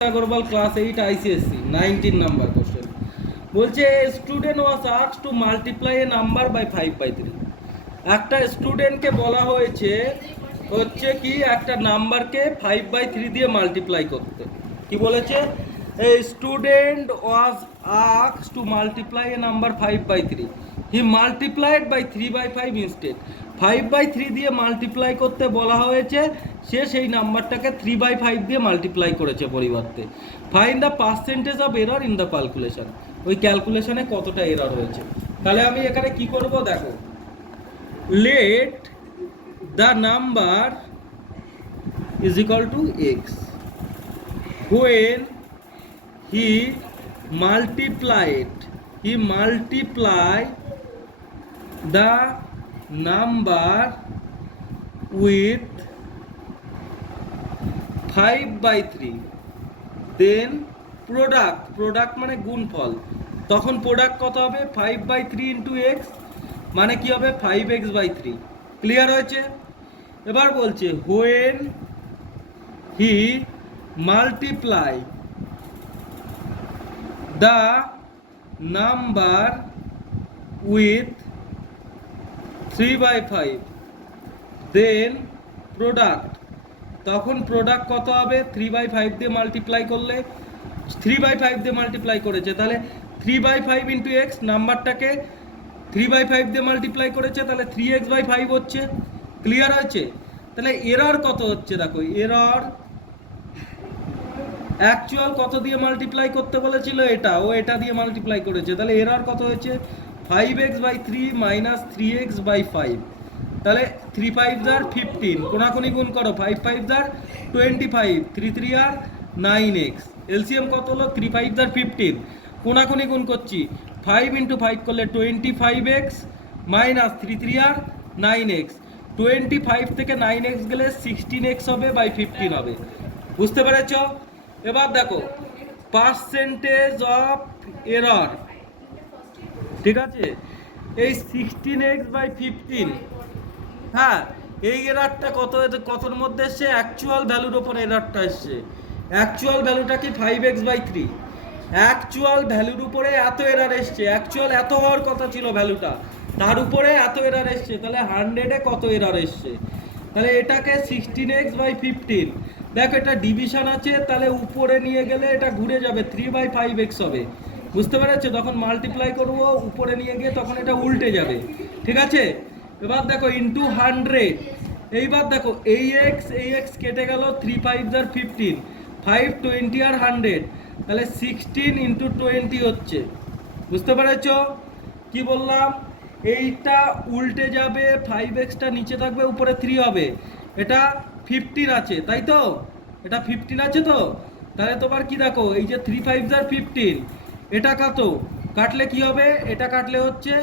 Agarwal class 8 ICSE 19 number question বলছে student was asked to multiply a number by 5/3 একটা স্টুডেন্টকে বলা হয়েছে হচ্ছে কি একটা নাম্বারকে 5/3 দিয়ে মাল্টিপ্লাই করতে কি বলেছে a student was asked to multiply a number 5/3 he multiplied by 3/5 instead 5/3 দিয়ে মাল্টিপ্লাই করতে বলা হয়েছে সে সেই নাম্বারটাকে 3/5 দিয়ে মাল্টিপ্লাই করেছে পরিবর্তে find the percentage of error in the calculation ওই ক্যালকুলেশনে কতটা এরর হয়েছে তাহলে আমি এখানে কি করব দেখো let the number is equal to x when he multiplied the number with 5/3 then product মানে গুণফল তখন প্রোডাক্ট কত হবে 5/3 ইন্টু এক্স মানে কি হবে 5x/3 ক্লিয়ার হয়েছে এবার বলছে when he multiply the number with 3/5 then product তখন প্রোডাক্ট কত হবে 3/5 দিয়ে মাল্টিপ্লাই করলে 3/5 দিয়ে মাল্টিপ্লাই করেছে তাহলে 3/5 ইন্টু এক্স নাম্বারটাকে 3/5 দিয়ে মাল্টিপ্লাই করেছে তাহলে 3x/5 হচ্ছে ক্লিয়ার হয়েছে তাহলে এরর কত হচ্ছে দেখো এরর অ্যাকচুয়াল কত দিয়ে মাল্টিপ্লাই করতে বলেছিল এটা দিয়ে মাল্টিপ্লাই করেছে তাহলে এরর কত হয়েছে 5x/3 মাইনাস 3x/5 তাহলে 3/5 আর 15 কোনাকুনি গুণ করো 5/5 আর 25 3/3 আর 9x এলসিএম কত হলো 3/5 আর 15 কোনাকুনি গুণ করছি 5 × 5 করলে 25x মাইনাস 3/3 আর 9x 25 থেকে 9x গেলে 16x হবে বাই 15 হবে বুঝতে পেরেছো এবার দেখো পার্সেন্টেজ অফ এরর ঠিক আছে এই 16x/15 হ্যাঁ এই এররটা কতর মধ্যে এসছে অ্যাকচুয়াল ভ্যালুর উপর এররটা এসছে অ্যাকচুয়াল ভ্যালুটা কি 5x/3 অ্যাকচুয়াল ভ্যালুর উপরে এত এরর এসছে অ্যাকচুয়াল এত হওয়ার কথা ছিল ভ্যালুটা তার উপরে এত এরর এসছে তাহলে 100 এ কত এরর এসছে তাহলে এটাকে 16x/15 দেখো এটা ডিভিশন আছে তাহলে উপরে নিয়ে গেলে এটা ঘুরে যাবে 3/5x হবে বুঝতে পেরেছো তখন মাল্টিপ্লাই করব উপরে নিয়ে গিয়ে তখন এটা উল্টে যাবে ঠিক আছে এবার দেখো ইনটু 100 এইবার দেখো এই x কেটে গেল 3/5 আর 15 5 20 আর 100 তাহলে 16 × 20 হচ্ছে বুঝতে পেরেছো কি বললাম এইটা উল্টে যাবে 5x টা নিচে থাকবে উপরে 3 হবে এটা 15 আছে তাই তো এটা 15 আছে তো তাহলে তোমার কি দেখো এই যে 3/5 আর 15 এটা কত কাটলে কি হবে এটা কাটলে হচ্ছে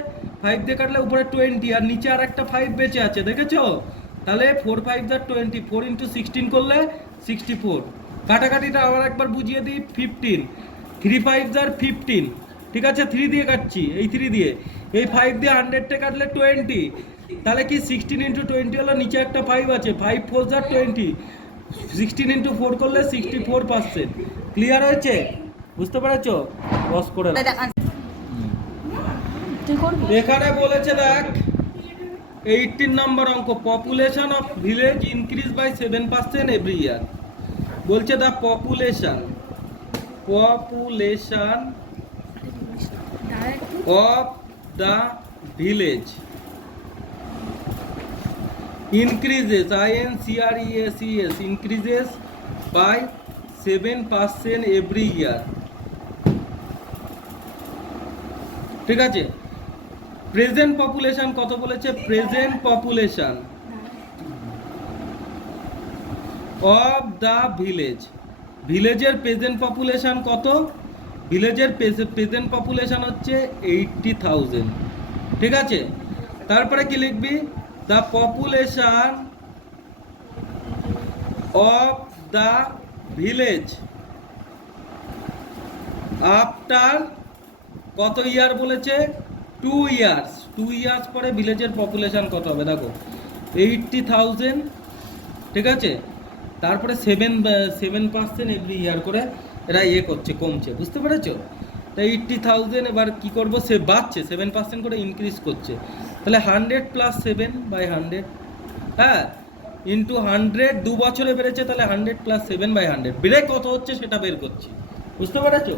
5 দিয়ে কাটলে উপরে 20 আর নিচে আর একটা 5 বেঁচে আছে দেখেছো তাহলে 4/5 আর 20 4 × 16 করলে 64 কাটাকাটিটা আবার একবার বুঝিয়ে দিই 15 3/5 আর 15 ঠিক আছে 3 দিয়ে কাটছি এই 3 দিয়ে এই 5 দিয়ে 100 টা কাটলে 20 তাহলে কি 16 × 20 হলো নিচে একটা 5 আছে 5 4 আর 20 16 × 4 করলে 64% ক্লিয়ার হয়েছে বুঝতে পেরেছো বস করে এখানে বলেছে দেখ 18 নম্বর অঙ্ক population of village increase by 7% every year বলছে the population of the village increases increases by 7% every year ঠিক আছে প্রেজেন্ট পপুলেশন কত বলেছে প্রেজেন্ট পপুলেশন অফ দা ভিলেজের প্রেজেন্ট পপুলেশন কত ভিলেজের প্রেজেন্ট পপুলেশন হচ্ছে 80,000 ঠিক আছে তারপরে কি লিখবি the population of the village after কত ইয়ার বলেছে 2 ইয়ার্স পরে ভিলেজের পপুলেশন কত হবে দেখো 80,000 ঠিক আছে তারপরে 7% এভরি ইয়ার করে এরা করছে, কমছে, বুঝতে পেরেছো? তো 80,000 এবার কি করবো, সে বাড়ছে 7% করে ইনক্রিজ করছে, তাহলে 100 প্লাস 7/100, হ্যাঁ, ইন্টু 100, 2 বছরে বেড়েছে, তাহলে 100 প্লাস 7/100, বেড়ে কত হচ্ছে সেটা বের করছি, বুঝতে পেরেছো?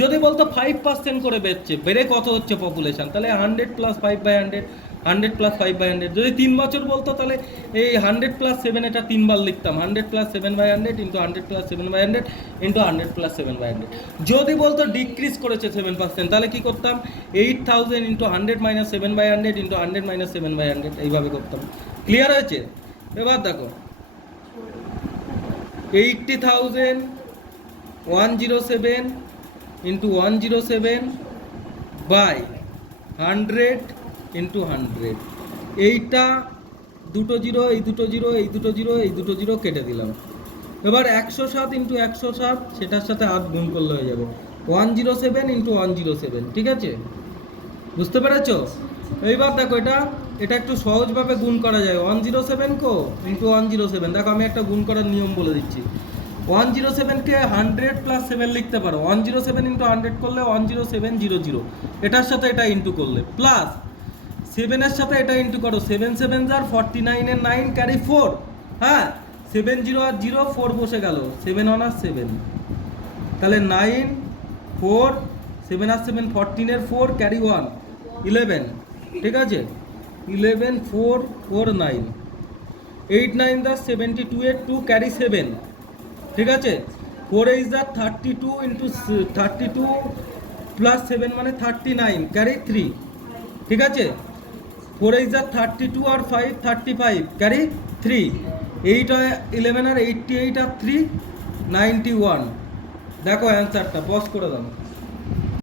যদি বলতো 5% করে বেড়ে কত হচ্ছে পপুলেশন, তাহলে 100 প্লাস 5/100, 100 প্লাস 5/100। যদি 3 বছর বলতো তাহলে এই 100 প্লাস 7 এটা 3 বার লিখতাম, 100 plus 7/100 into 100 plus 7/100 into 100 plus 7/100। যদি বলতো ডিক্রিজ করেছে 7%, তাহলে কি করতাম, 8000 ইন্টু 100 মাইনাস 7/100 ইন্টু 100 মাইনাস 7/100, এইভাবে করতাম। ক্লিয়ার হয়েছে? এবার দেখো 80,107 ইন্টু 107 বাই 100 ইন্টু 100, এইটা দুটো জিরো, এই দুটো জিরো, এই দুটো জিরো, এই দুটো জিরো কেটে দিলাম। এবার 107 ইন্টু 107, সেটার সাথে 8 গুণ করলে হয়ে যাবে 107 ইন্টু 107, ঠিক আছে? বুঝতে পেরেছো? এইবার দেখো এটা একটু সহজভাবে গুণ করা যায়। 107 ইন্টু 107, দেখো আমি একটা গুণ করার নিয়ম বলে দিচ্ছি। 107কে 100 প্লাস 7 লিখতে পারো, 107 ইন্টু 100 করলে 10700, এটার সাথে এটা ইন্টু করলে প্লাস 7 এর সাথে এটা ইন্টু করো, 7 7 আর 49 এর 9 ক্যারি 4, হ্যাঁ, 7 0 আর 0, 4 বসে গেল, 7 1 আর 7, তাহলে 9 4, 7 আর 7 14 এর 4 ক্যারি 1 11, ঠিক আছে? 11 4 4 9, 8 9 দা 72 এর 2 ক্যারি 7, ঠিক আছে? 4 8 দা 32 ইন্টু 32 প্লাস 7 মানে 39 ক্যারি 3, ঠিক আছে? 4 8 দা 32 আর 5 35 ক্যারি 3, 8 11 আর 88 আর 3 91। দেখো অ্যান্সারটা, পজ করে দাও।